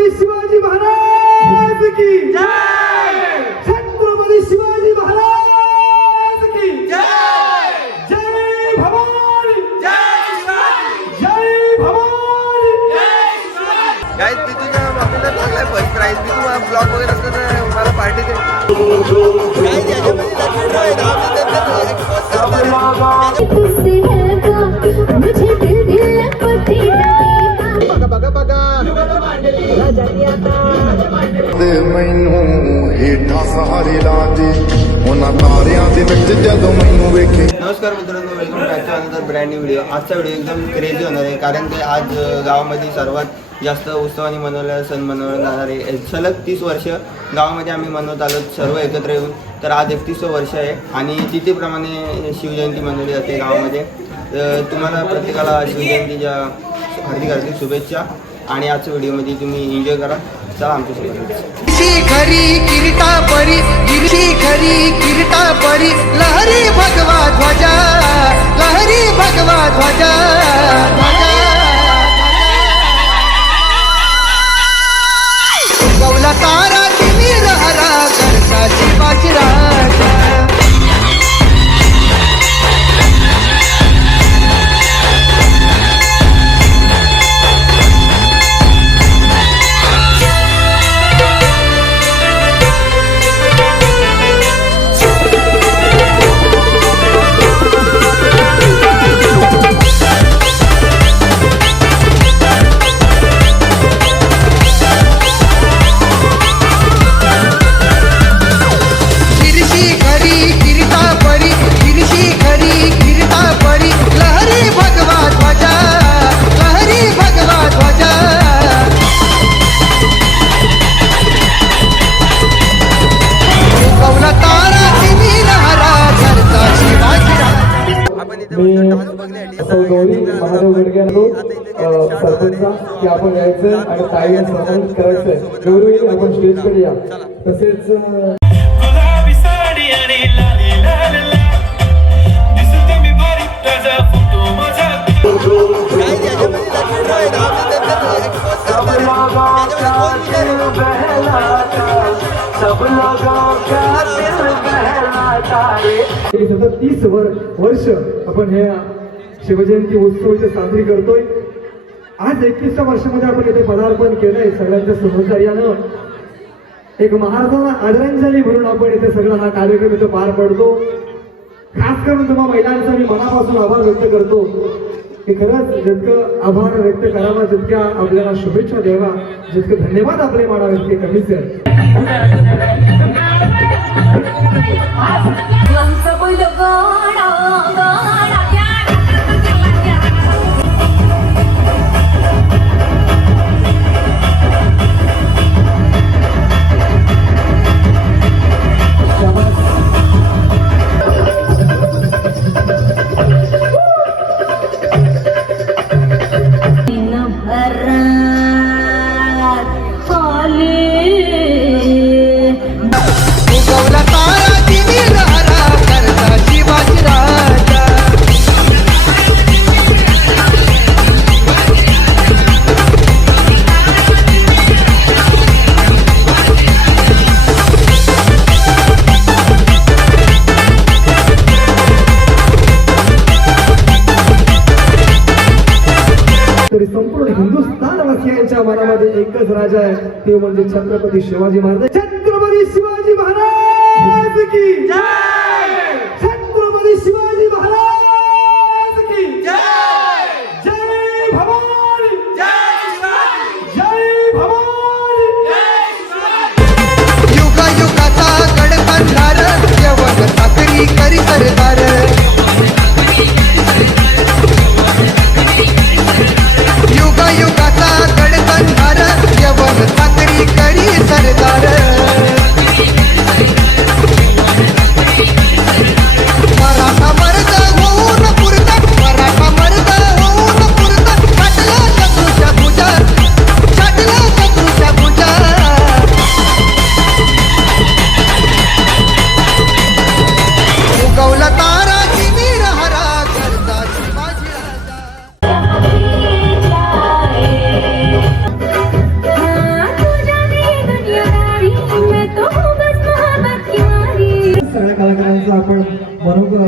छत्रपती शिवाजी महाराज की। छत्रपती शिवाजी महाराज की जय भवानी जय भवानी गाईज मी तुझ्या मम्मीला लागलाय फ़र्स्ट प्राईज मी तुम्हाला ब्लॉग वगैरे असतं तर मला पार्टी दे Guys, ਦੇ ਮੈਨੂੰ ਹੇਠਾਂ ਸਹਾਰੇ ਲਾ ਦੇ ਉਹਨਾਂ ਤਾਰਿਆਂ ਦੇ ਵਿੱਚ ਜਦੋਂ ਮੈਨੂੰ ਵੇਖੇ नमस्कार मित्रांनो welcome back to another brand new video आजचा व्हिडिओ एकदम क्रेझी होणार आहे कारण की आज अ, गावामध्ये सर्वात जास्त उत्सवाने मनवलेला सण मनवला जाणार आहे सलग तीस वर्ष गावामध्ये आम्ही मनवत आलो सर्व एकत्र येऊन तर आज एकतीसवं वर्ष आहे आणि तिथीप्रमाणे शिवजयंती मनवली जाते गावामध्ये अ, तुम्हाला प्रत्येकाला शिवजयंतीच्या हार्दिक हार्दिक शुभेच्छा आणि आजच्या व्हिडिओमध्ये तुम्ही एन्जॉय करा. चला आमच्यासोबत खरी किरटा परी खरी किरटा परी लहरी भगवा आहे. दहा मिनिटात एक post असणार आहे. याच्यामध्ये दोन winner आहे. हे सतत तीस वर वर्ष आपण हे शिवजयंती उत्सव साजरी करतोय आज एकतीसच्या वर्षामध्ये आपण इथे पदार्पण केलंय सगळ्यांच्या सहकार्यानं एक महाराजांना आदरांजली म्हणून आपण इथे सगळा हा कार्यक्रम इथे पार पडतो. खास करून तुम्हा महिलांचा मी मनापासून आभार व्यक्त करतो. की खरंच जितकं आभार व्यक्त करावा जितक्या आपल्याला शुभेच्छा द्यावा जितके धन्यवाद आपले मानावे तितके कमीच आहे संपूर्ण हिंदुस्थान वासियांच्या मनामध्ये एकच राजा आहे. ते म्हणजे छत्रपती शिवाजी महाराज. छत्रपती शिवाजी महाराज की छत्रपती शिवाजी महाराज की जय! भवानी! जय जय भवानी! युगा युगाचा गडबंधार यवन साखरी करी सरदार.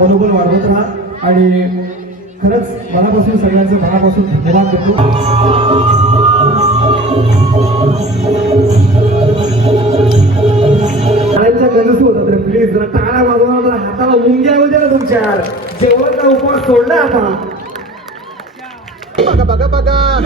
मनोबल वाढवत राहा. आणि खरंच मनापासून सगळ्यांचं मनापासून धन्यवाद देतो. रे प्लीज जरा टाळ्या वाजवा जरा हाताला मुंग्या येऊ दे ना तुमच्या. जेवणचा उपवास सोडला आता. बघा बघा बघा.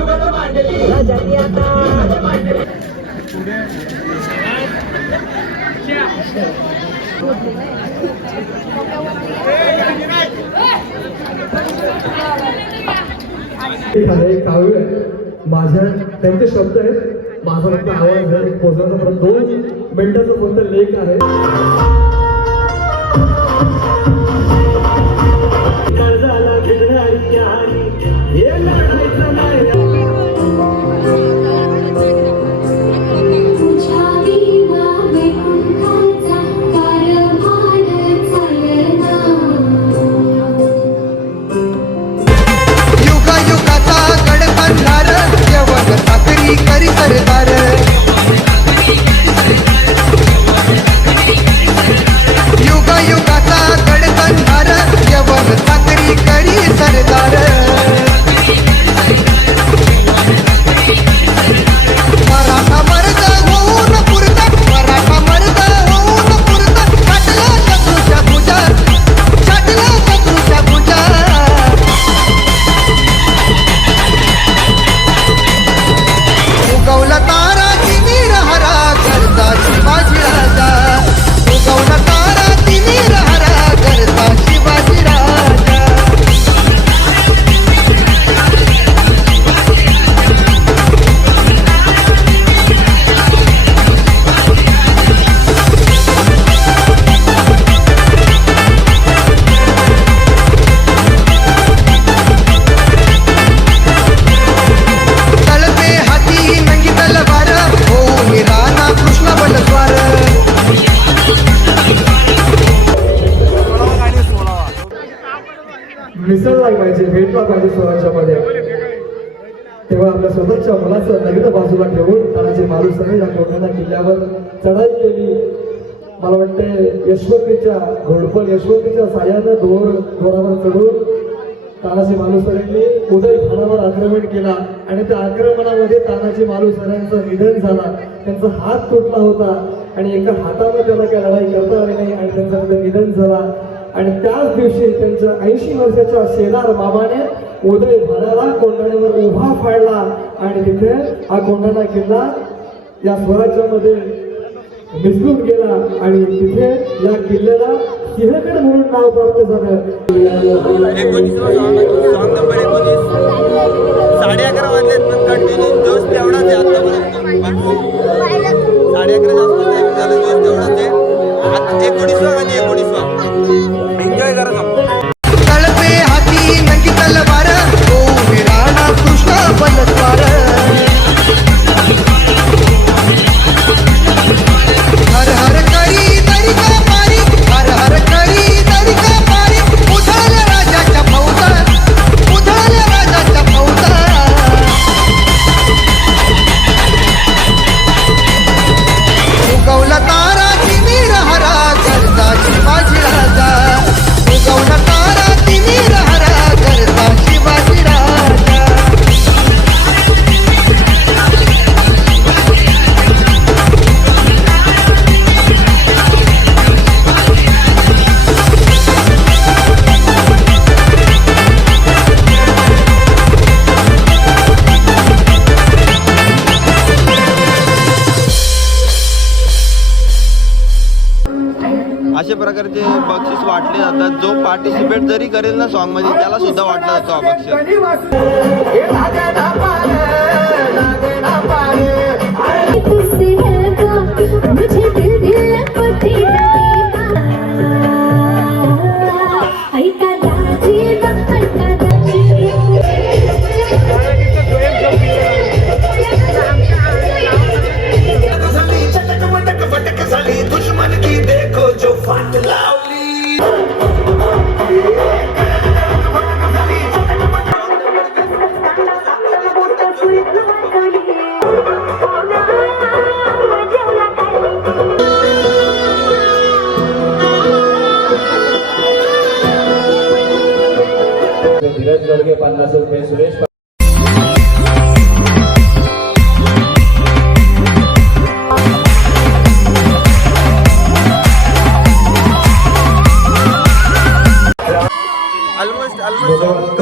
काव्य माझ्या त्यांचे शब्द आहेत. माझा फक्त आवाज आहे. पोचायचा पण दोन मिनिटाचं कोणतं लेख आहे. मिसळला पाहिजे भेटला पाहिजे स्वराच्या मध्ये तेव्हा आपल्या स्वतःच्या मुलाचं नग्न बाजूला ठेवून तानाजी मारुसाने या कोंढाणा किल्ल्यावर चढाई केली. मला वाटते यशवंतीच्या घोडपण यशवंतीच्या साह्यानं दोर दोरावर चढून तानाजी मालुसरेंनी उदय खानावर आक्रमण केला आणि त्या आक्रमणामध्ये तानाजी मालुसऱ्यांचं निधन झाला. त्यांचा हात तुटला होता आणि एका हातानं त्याला काही लढाई करता आली नाही आणि त्यांचं निधन झाला. आणि त्याच दिवशी त्यांच्या ऐंशी वर्षाच्या शेलार मामाने उदय भानाला कोंढाण्यावर उभा फाडला आणि तिथे हा कोंढाणा किल्ला या स्वराज्यामध्ये मिसळून गेला आणि तिथे या किल्ल्याला सिंहगड म्हणून नाव प्राप्त झालं एकोणीस साडे अकरा वाजले पण कंटिन्यू जोश तेवढाच आहे आतापर्यंत साडे अकरा जास्त झालं जोश तेवढाच आहे एकोणीसवा आणि एकोणीसवा एन्जॉय करा पार्टिसिपेट जरी करेल ना सॉन्गमध्ये त्याला सुद्धा वाटला जातो हा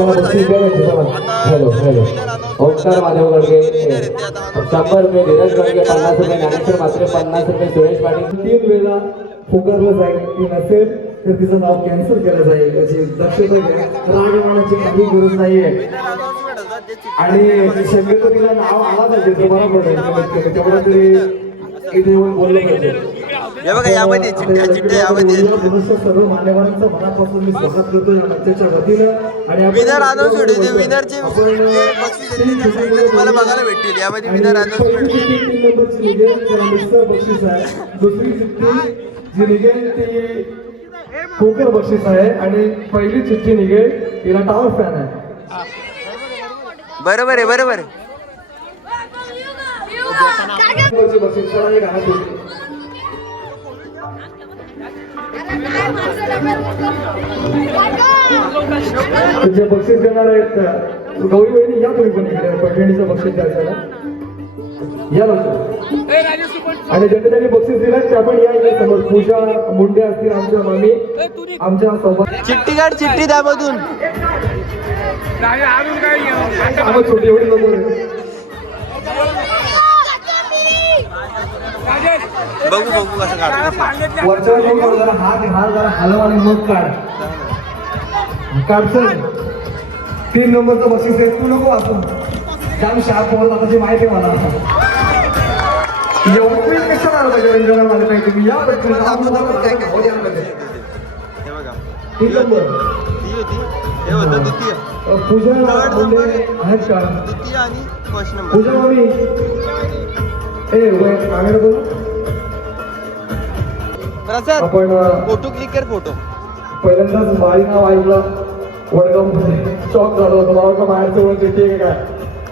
हॅलो हॅलो ओंकार माधव गडगे शंभर रुपये धीरज गडगे पन्नास रुपये ज्ञानेश्वर मात्रे पन्नास रुपये सुरेश पाटील. तीन वेळा पुकारलं जाईल ती नसेल तर तिचं नाव कॅन्सल केलं जाईल. याची दक्षता घ्या. राग येण्याची काही गरज नाहीये. आणि शक्यतो तिला नाव आला पाहिजे बरोबर. तेवढं तरी इथे येऊन बोललं पाहिजे. हे बघा यामध्ये चिठ्ठ्या चिठ्ठ्या यामध्ये. विनर होते. विनरचे बक्षीस तुम्हाला बघायला भेटतील. यामध्ये विनर कुकर बक्षीस आहे. आणि पहिली चिठ्ठी निघेल तिला टॉवर फॅन आहे. बरोबर आहे बरोबर आहे. नंबरची बक्षीस देणार आहेत गौरी बहिणी या तुम्ही पण इकडे पैठणीचं बक्षीस द्यायचं या लवकर आणि ज्यांनी त्यांनी बक्षीस दिलं त्या पण या समोर. पूजा मुंडे असतील आमच्या मामी. आमच्यासोबत चिठ्ठी काढ चिठ्ठी आम्हाला छोटी एवढी नको बघू बघू कसं काढतो जरा हात हात जरा हलव आणि मग काढ. काढचं तीन नंबरचं बक्षीस आहे तू नको वाचू. जाम शार्प होत आता माहिती आहे मला एवढं कशाला आलं पाहिजे? रंजना मला नाही तुम्ही या. हे बघा. तीन नंबर. ती होती. हे होतं द्वितीय. पूजा आहेत का द्वितीय आणि फर्स्ट नंबर. पूजा मामी. ए वय मागणं बोला प्रसाद आपण फोटो क्लिक कर फोटो. पहिल्यांदाच माळी नाव ऐकलं. वडगावमध्ये शॉक झालं होतं. वाटलं बाहेरचं वळ चिठ्ठी आहे का?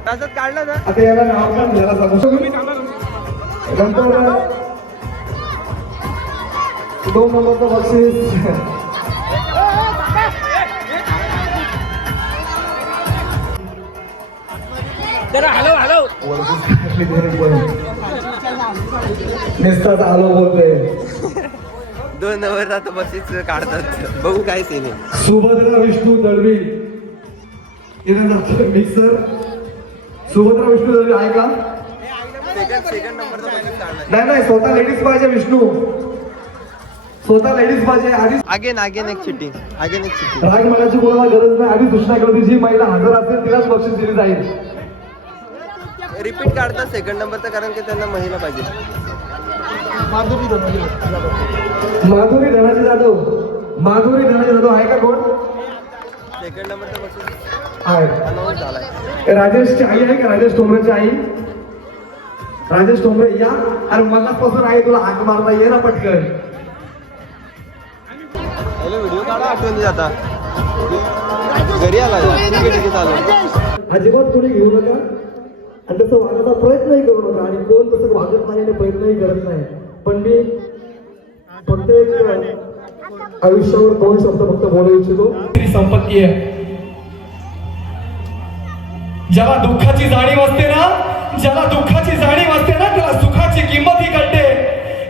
काय प्रसाद काढला ना आता याला नाव पण घ्यायला सांगू. नंतर दोन नंबरचं बक्षीस. निस्ताच आलो बोलते दोन नंबर आता बक्षीस काढतात. बघू काय सीन आहे. सुभद्रा विष्णू दळवी. मिक्सर. सुभद्रा विष्णू दळवी आहे का सेकंड नंबरचा नाही नाही स्वतः लेडीज पाहिजे विष्णू. स्वतः लेडीज पाहिजे आधीच अगेन अगेन एक चिठ्ठी अगेन एक चिठ्ठी राग मागायची कोणाला गरज नाही. आधी सूचना केली होती जी महिला हजर असेल तिलाच बक्षीस दिली जाईल. रिपीट काढतात सेकंड नंबरचा कारण की त्यांना महिला पाहिजे. माधुरी धनाजी जाधव. माधुरी धनाजी जाधव. आहे का कोण? सेकंड नंबरचा बक्षीस आहे. राजेशची आई आहे का? राजेश ठोंबरेची आई? राजेश ठोंबरे या. अरे मगासपासून आई तुला हाक मारता ये ना पटकन. हॅलो व्हिडिओ काढा आठवणी जाता घरी आला अजिबात कोणी घेऊ नका. आणि तसं वागायचा प्रयत्नही करू नका. आणि कोण तसं वागत नाही आणि प्रयत्नही करत नाही. मी फक्त एक आयुष्यावर दोन शब्द फक्त बोलू इच्छितो. संपत्ती आहे. ज्याला दुःखाची जाणीव असते ना ज्याला दुःखाची जाणीव असते ना त्याला सुखाची किंमत ही कळते.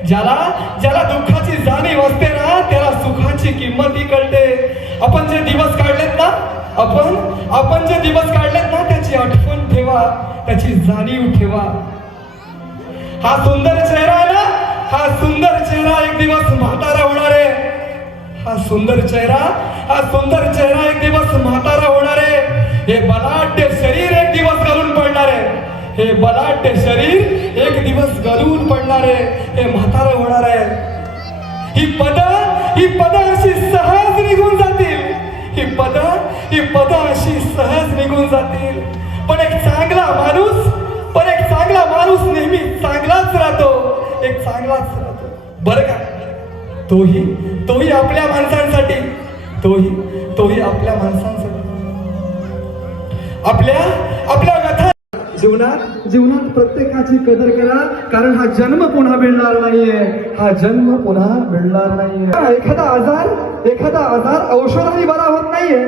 ज्याला ज्याला दुःखाची जाणीव असते ना त्याला सुखाची किंमत ही कळते. आपण जे दिवस काढलेत ना आपण आपण जे दिवस काढलेत ना त्याची आठवण ठेवा त्याची जाणीव ठेवा. हा सुंदर चेहरा हा सुंदर चेहरा एक दिवस म्हातारा होणार आहे. हा सुंदर चेहरा हा सुंदर चेहरा एक दिवस म्हातारा होणार आहे. हे बलाढ्य शरीर एक दिवस घालून पडणार आहे. हे बलाढ्य शरीर एक दिवस गळून पडणार आहे. हे म्हातारा होणार आहे. ही पद ही पद अशी सहज निघून जातील. ही पद ही पद अशी सहज निघून जातील. पण एक चांगला माणूस पण एक चांगला माणूस नेहमी चांगलाच राहतो एक चांगलाच बरं का? तोही तोही आपल्या माणसांसाठी. तोही तोही आपल्या माणसांसाठी. आपल्या आपल्या कथा जीवनात जीवनात प्रत्येकाची कदर करा कारण हा जन्म पुन्हा मिळणार नाहीये. हा जन्म पुन्हा मिळणार नाहीये. एखादा आजार एखादा आजार औषधाने बरा होत नाहीये.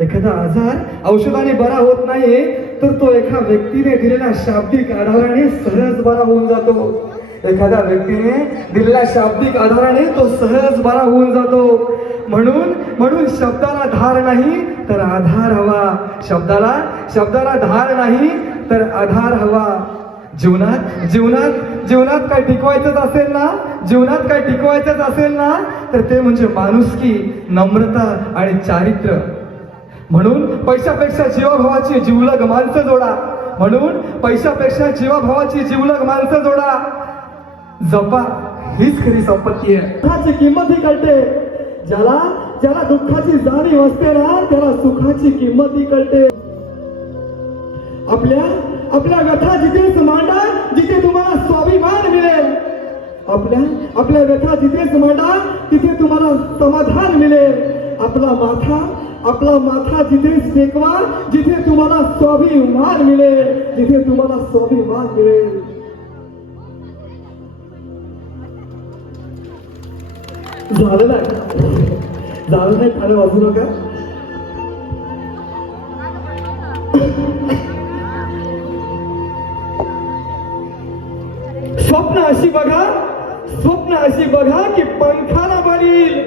एखादा आजार औषधाने बरा होत नाहीये तर तो एका व्यक्तीने दिलेल्या शाब्दिक आधाराने सहज बरा होऊन जातो. एखाद्या व्यक्तीने दिलेल्या शाब्दिक आधाराने तो सहज बरा होऊन जातो. म्हणून म्हणून शब्दाला धार नाही तर आधार हवा. शब्दाला शब्दाला धार नाही तर आधार हवा. जीवनात जीवनात जीवनात काय टिकवायचंच असेल ना? जीवनात काय टिकवायचंच असेल ना? तर ते म्हणजे माणुसकी नम्रता आणि चारित्र्य म्हणून पैशापेक्षा जीवाभावाची जिवलग माणसं जोडा. म्हणून पैशापेक्षा जीवाभावाची जिवलग माणसं जोडा. जपा हीच खरी संपत्ती आहे. दुःखाची किंमत ही कळते. ज्याला ज्याला दुःखाची जाणीव असते ना त्याला सुखाची किंमत ही कळते. आपल्या आपल्या व्यथा जिथेच मांडा जिथे तुम्हाला स्वाभिमान मिळेल. आपल्या आपल्या व्यथा जिथेच मांडा तिथे तुम्हाला समाधान मिळेल. आपला माथा आपला माथा जिथे टेकवा जिथे तुम्हाला स्वाभिमान मिळेल. जिथे तुम्हाला स्वाभिमान मिळेल. झालं नाही. झालं नाही खाणं वाजू नका. स्वप्न अशी बघा स्वप्न अशी बघा की पंखाला बल येईल.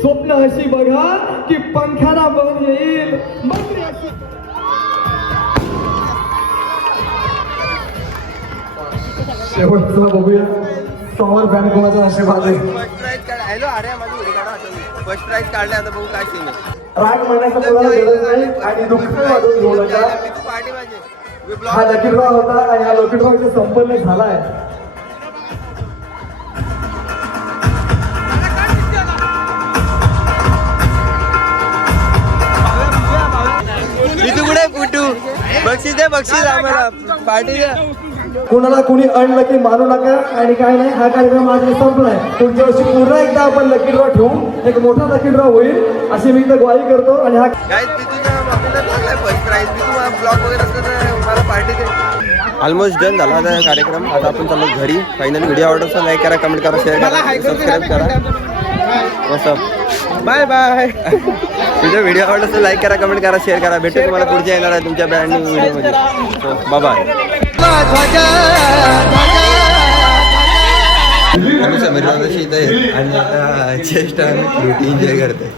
स्वप्न अशी बघा की पंखाला बल येईल. मग अशी शेवटचा बघूया. समोर बँड कोणाचा नशीब फर्स्ट प्राईज काढ हॅलो अरे माझी व्हिडिओ काढा आठवली फर्स्ट प्राईज काढले आता बघू काय सीन राग मानायचा कोणाला गरज नाही आणि दुःख वाढवून घेऊ नका मी तू पाठी पाहिजे मी हा ब्लॉग होता आणि हा लकी ड्रॉ इथे संपन्न झालाय. तू कुठे कुठू बक्षीस दे बक्षीस आम्हाला. पार्टी दे. कोणाला कुणी अनलकी मानू नका आणि काय नाही हा कार्यक्रम आज संपलाय. पुढच्या वर्षी पुन्हा एकदा आपण लकी ड्रॉ ठेवू एक मोठा लकी ड्रॉ होईल अशी मी इथं ग्वाही करतो आणि हा ऑलमोस्ट डन झाला आता कार्यक्रम. आता आपण चाललो घरी. फायनली व्हिडिओ आवडतो लाईक करा कमेंट करा शेअर करा सबस्क्राईब करा. बाय बाय तुझा व्हिडिओ आवडतो लाईक करा कमेंट करा शेअर करा. भेटू तुम्हाला पुढच्या येणार आहे तुमच्या ब्रँड न्यू व्हिडिओमध्ये बाय ध्वजा आम्ही समीर दादाशी इथं आहे. आणि आता चेस्ट आम्ही ड्युटी एन्जॉय करतोय.